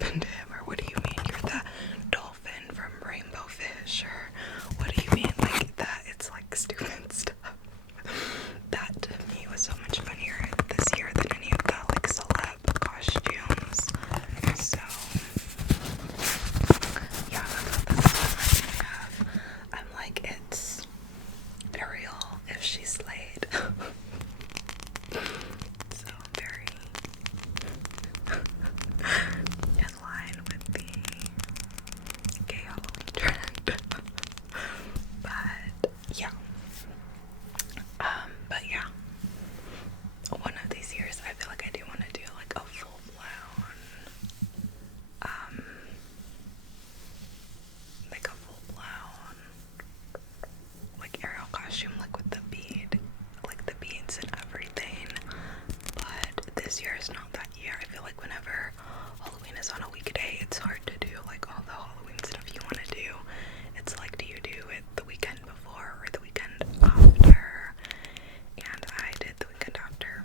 happened to him? Or what do you mean you're the dolphin from Rainbow Fish? Or what do you mean like that? It's like stupid stuff. That to me was so much funnier this year than any of the like celeb costumes. So yeah, that's the I have. I'm like, it's Ariel if she slayed. So very in line with the gay Halloween trend. But yeah. But yeah. One of these years I feel like I do want to do like a full blown like Ariel costume, like with the beads and everything. But this year is not that year. I feel like whenever Halloween is on a weekday, it's hard to do like all the Halloween stuff you want to do. It's like, do you do it the weekend before or the weekend after? And I did the weekend after.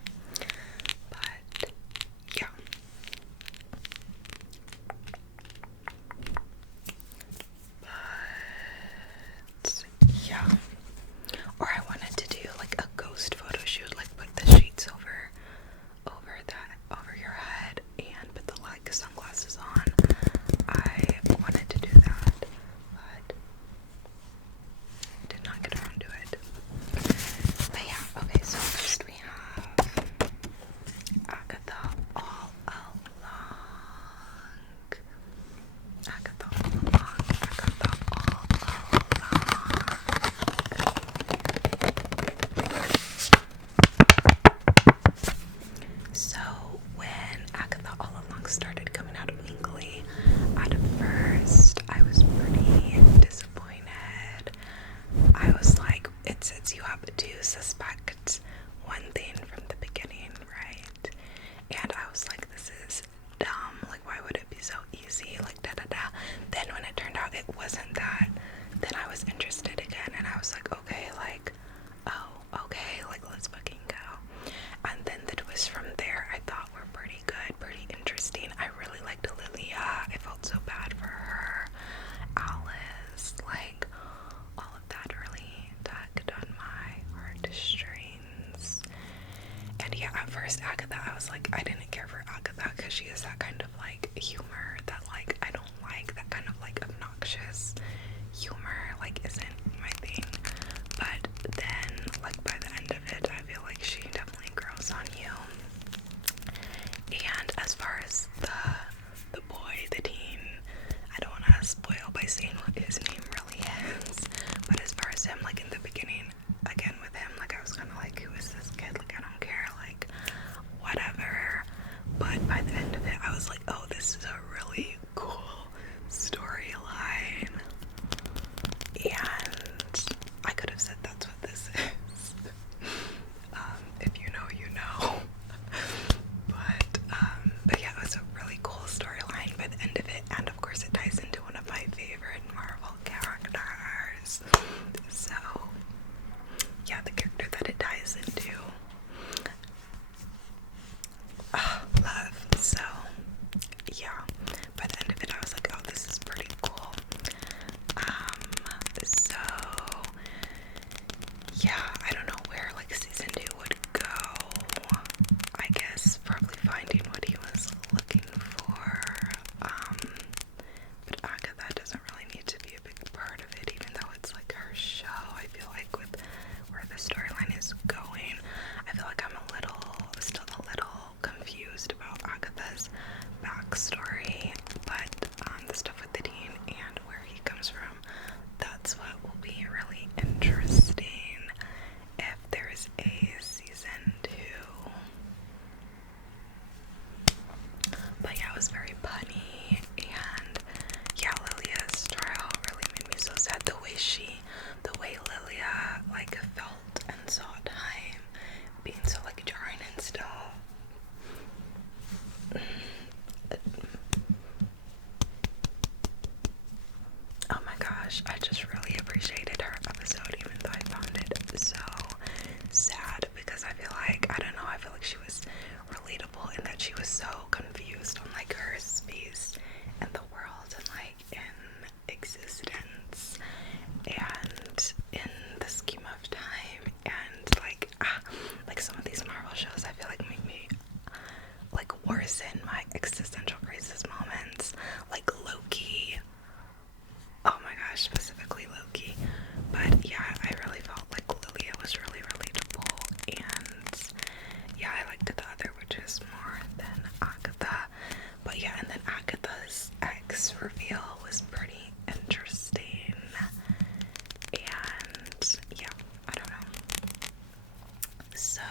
But yeah. But yeah. Or I wanted to do like a ghost photo shoot, like put the sheets over your head and put the like sunglasses on. I wanted to do that, but did not get around to it. But yeah, okay, so first we have Agatha All Along. Agatha All Along. Agatha All Along. So when Agatha All Along started coming out of Weekly, at first I was pretty disappointed. I was like, it says you have to suspect one thing from the beginning, right? And I was like, this is dumb. Like, why would it be so easy? Like, da da da. Then when it turned out it wasn't that, then I was interested again, and I was like, okay, like, oh, okay, like, let's fucking go. And then the twists from there I thought were pretty good, pretty interesting. I really liked Lilia. I felt so bad for her. Alice, like, all of that really tugged on my heartstrings. And yeah, at first Agatha, I was like, I didn't care for Agatha because she has that kind of like humor that like I don't like, that kind of like obnoxious humor like isn't my thing. But then like by the end of it I feel like she definitely grows on you. And as far as the boy, the teen, I don't want to spoil by saying what his name really is, but as far as him, like in the beginning, again with him, like I was kind of like, who is this kid? Like I don't care, like whatever. But by the end of it I was like, oh, this is a reveal was pretty interesting. And yeah, I don't know. So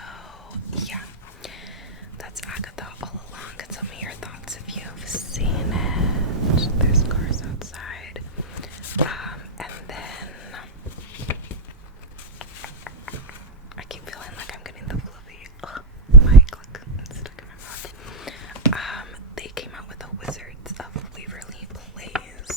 yeah, that's Agatha All Along. Tell me your thoughts if you've seen it. There's cars outside. And then I keep feeling like I'm getting the fluffy mic like stuck in my mouth. They came out with a Wizards of Waverly Plays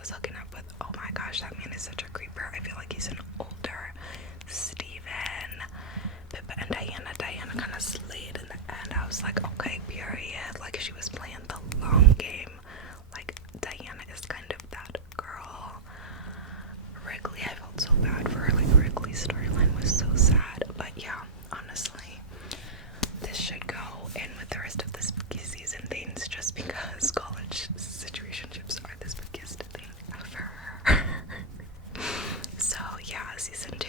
was hooking up with. Oh my gosh, that man is such a creeper. I feel like he's an older Steven. Pippa and Diana kind of slayed in the end. I was like, okay, period. Like, she was playing the long game. Like, Diana is kind of that girl. Wrigley, I felt so bad for her. Like, Wrigley's storyline was so sad. But yeah, honestly, this should go in with the rest of the spooky season things, just because college situationships are the spookiest thing ever. So yeah, season 2,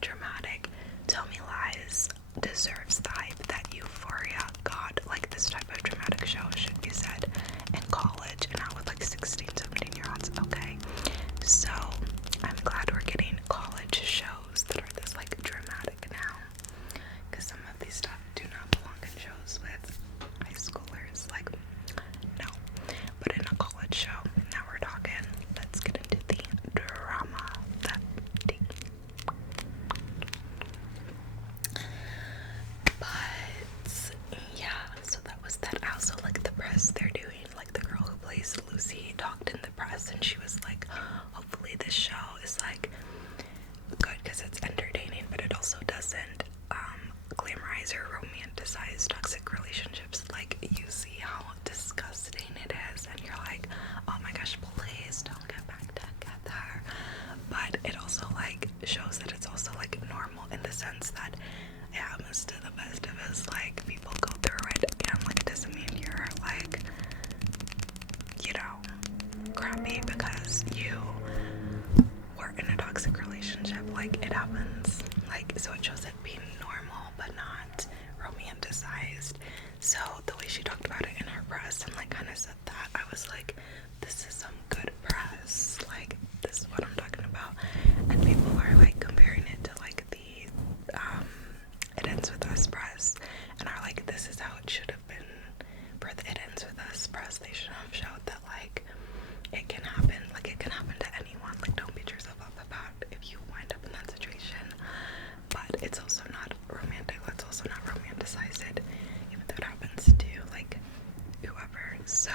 dramatic. Tell Me Lies deserves the hype that Euphoria got. Like, this type of dramatic show should be set in college and not with like 16, 17-year-olds. Okay, so I'm glad we're getting college shows that are this like dramatic now, because some of these stuff do not belong in shows with high schoolers. Like, no. But in a college show, now we're talking. Let's get into the drama. But yeah, so that was that. I also like the press they're doing. Like, the girl who plays Lucy talked in the press, and she was like, hopefully this show is like good because it's entertaining, but it also doesn't glamorize or romanticize toxic relationships. Like, you see how disgusting it is, and you're like, oh my gosh, please don't get back together. But it also like shows that it's also like normal, in the sense that it happens to the best of us. Like, people go through it, and like, it doesn't mean you're like, you know, crappy because you were in a toxic relationship. Like, it happens. Like, so it shows it being normal but not romanticized. So the way she talked about it in her press and like kind of said that, I was like, this is some good press. Like, this is what I'm talking about. And people are like comparing it to like the It Ends With Us press, and are like, this is how it should have been for the It Ends With Us press. They should have showed that like it can happen. Like, it can happen to anyone. Like, don't beat yourself up about if you wind up in that situation. But it's also not romantic. Let's also not romanticize it, even though it happens to like whoever. So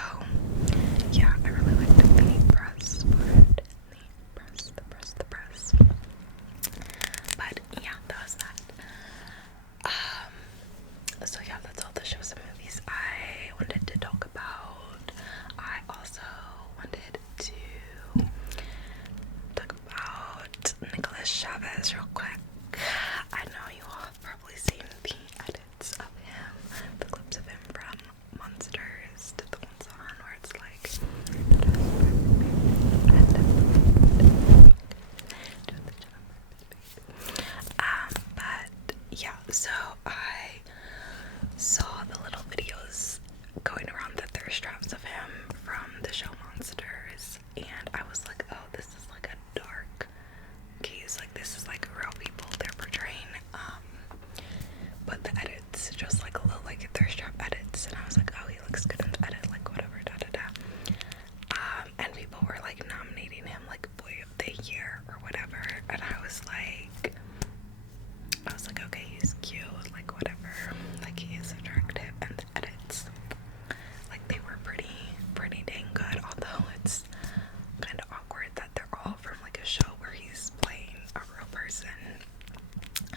yeah, I really liked the press part. The press. But yeah, that was that. So yeah, that's all the shows and movies I wanted to talk about. I also wanted to talk about Nicholas Chavez real quick. I know you all have probably seen the edits of him, the clips of him from Monsters to the ones on where it's like but yeah, so I saw the little videos going around the thirst traps of him from the show Monsters, and I was like, oh, this is like a dark case. Like, this is like real people they're portraying. But the edits just like a little like thirst trap edits, and I was like, oh, he looks good in the edit, like whatever, da da da. And people were like nominating him like Boy of the Year or whatever, and I was like, okay, he's cute, like whatever, like he is attractive, and the edits, like they were pretty dang good, although it's kind of awkward that they're all from like a show where he's playing a real person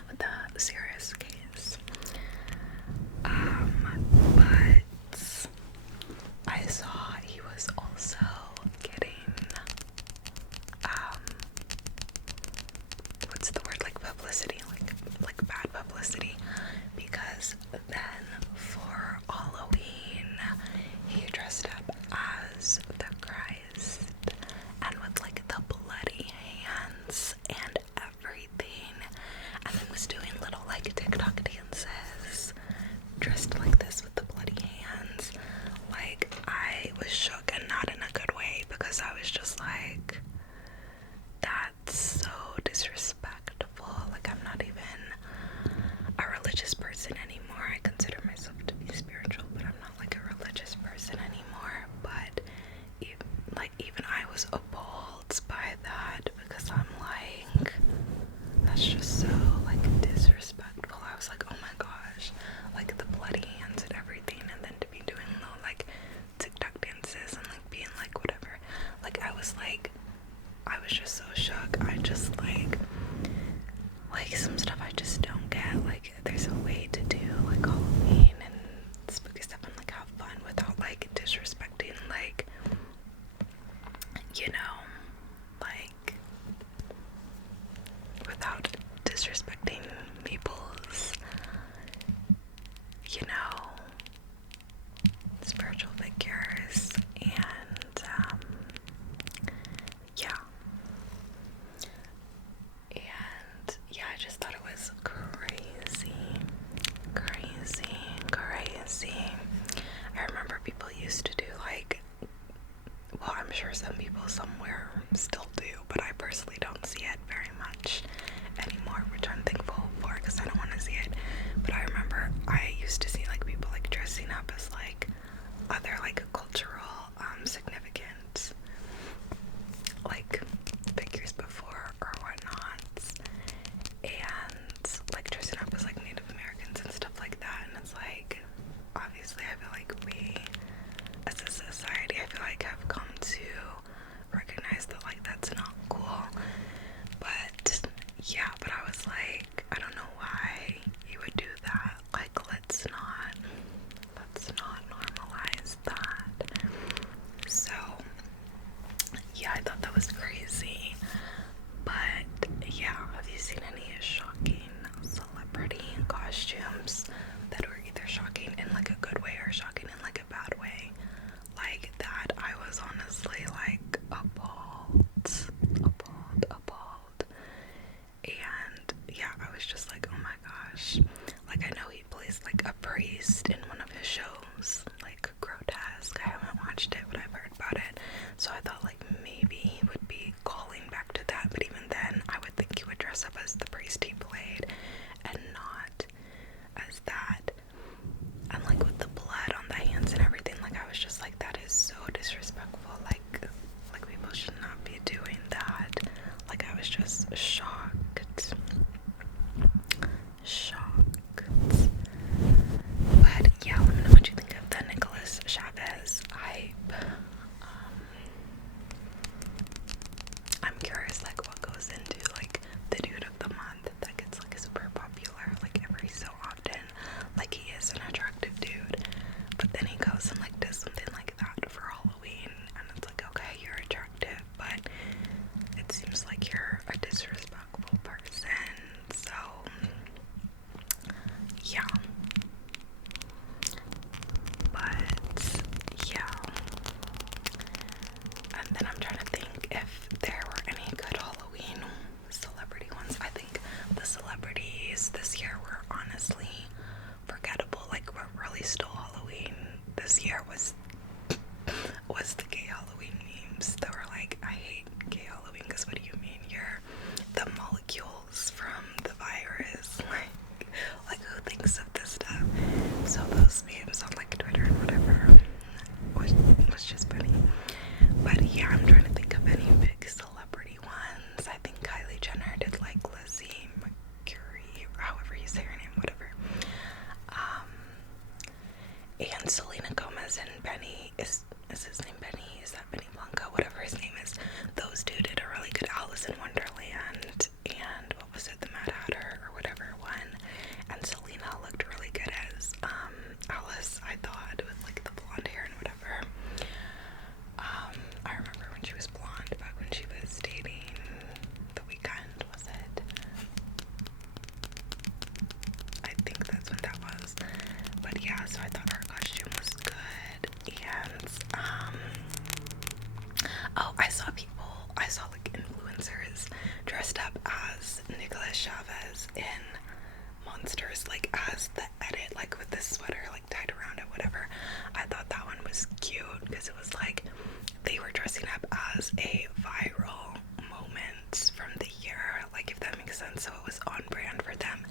with a serious case. But I saw he was also getting what's the word, like publicity, like bad publicity, because then for Halloween he dressed up as the Christ, and with like the bloody hands and everything, and then was doing little like TikTok dances dressed like this with the bloody hands. Like, I was shook, and not in a good way, because I was just like, that's so disrespectful. Like, I'm not even a religious person anymore. I consider myself to be spiritual, but I'm not like a religious person anymore. But even I was appalled by that, because I'm like, that's just so like disrespectful. I was like, oh my gosh, like the bloody hands and everything, and then to be doing little like TikTok dances and like being like whatever. Like, I was was just so shook. I just like some stuff I just don't get. Like, there's a way to do like Halloween and spooky stuff and like have fun without like disrespecting, like, you know, like without disrespecting people's, you know, spiritual figures. And I just thought it was crazy. I remember people used to do like, well, I'm sure some people somewhere still do, but I personally don't see it very much anymore, which I'm thankful for because I don't want to see it. But I remember I used to see like people like dressing up as like other like cultural significant like figures before or whatnot, and like dressing up as like Native Americans and stuff like that. And it's like, obviously I feel like we as a society, I feel like have come to recognize that like that's not cool. But yeah, but I was like, I don't know why you would do that. Like, let's not normalize that. So yeah, I thought that was crazy. But yeah, have you seen any shocking celebrity costumes that were either shocking in like a good way or shocking in like a bad way? Like that, I was honestly like appalled. And yeah, I was just like, oh my gosh. Like, I know he plays like a priest in one of his shows, like Grotesque. I haven't watched it, but I've heard about it. So I thought like maybe he would be calling back to that, but even then I would think he would dress up as the priest he played and not as that. And like with the blood on the hands and everything, like I was just like, that is so disrespectful. Like people should not be doing that. Like, I was just shocked. But yeah, let me know what you think of the Nicholas Chavez hype. I'm curious like what goes into like the dude of the month that gets like super popular like every so often. Like, he is an attractive dude, but then he goes and like does something like that for Halloween, and it's like, okay, you're attractive, but it seems like you're a disrespectful person. So yeah. But yeah. And then I'm trying to think if there were any good Halloween celebrity ones. I think the celebrities this year were honestly forgettable. Like, what really stole Halloween this year was the gay Halloween memes. They were like, I hate gay Halloween because what do you mean? You're the molecules from the virus. Like who thinks of this stuff? So those memes on like Twitter and whatever was just funny. But yeah, I'm trying to think of any big celebrity ones. I think Kylie Jenner did like Lizzie McCurry, or however you say her name, whatever. And Selena Gomez and Benny, is his name Benny? Is that Benny Blanco? Whatever his name is. Those two did a really good Alice in Wonderland, and what was it, the Mad Hatter or whatever one. And Selena looked really good as Alice, I thought, with like the blonde hair and whatever. I remember when she was blonde back when she was dating The Weeknd, was it? I think that's when that was. But yeah, so I thought her costume was good. And oh, I saw like influencers dressed up as Nicholas Chavez in Monsters, like as the edit, like with this sweater like tied around it, whatever. I thought that one was cute because it was like they were dressing up as a viral moment from the year, like, if that makes sense. So it was on brand for them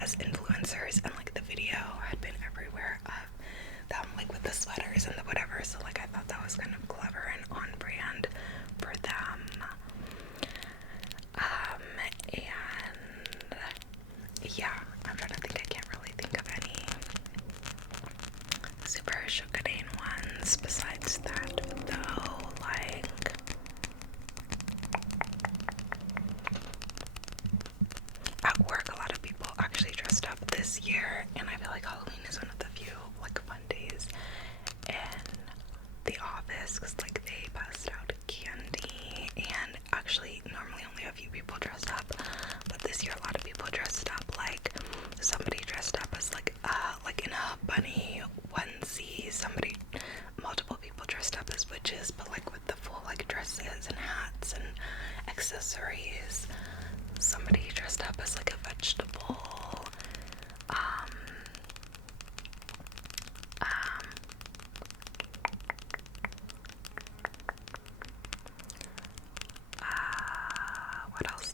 as influencers, and like the video had been everywhere of them like with the sweaters and the whatever. So like I thought that was kind of clever and on brand for them. And yeah, I'm trying to think. I can't really think of any super sugaring ones besides that though. Like, witches, but like with the full like dresses and hats and accessories. Somebody dressed up as like a vegetable. What else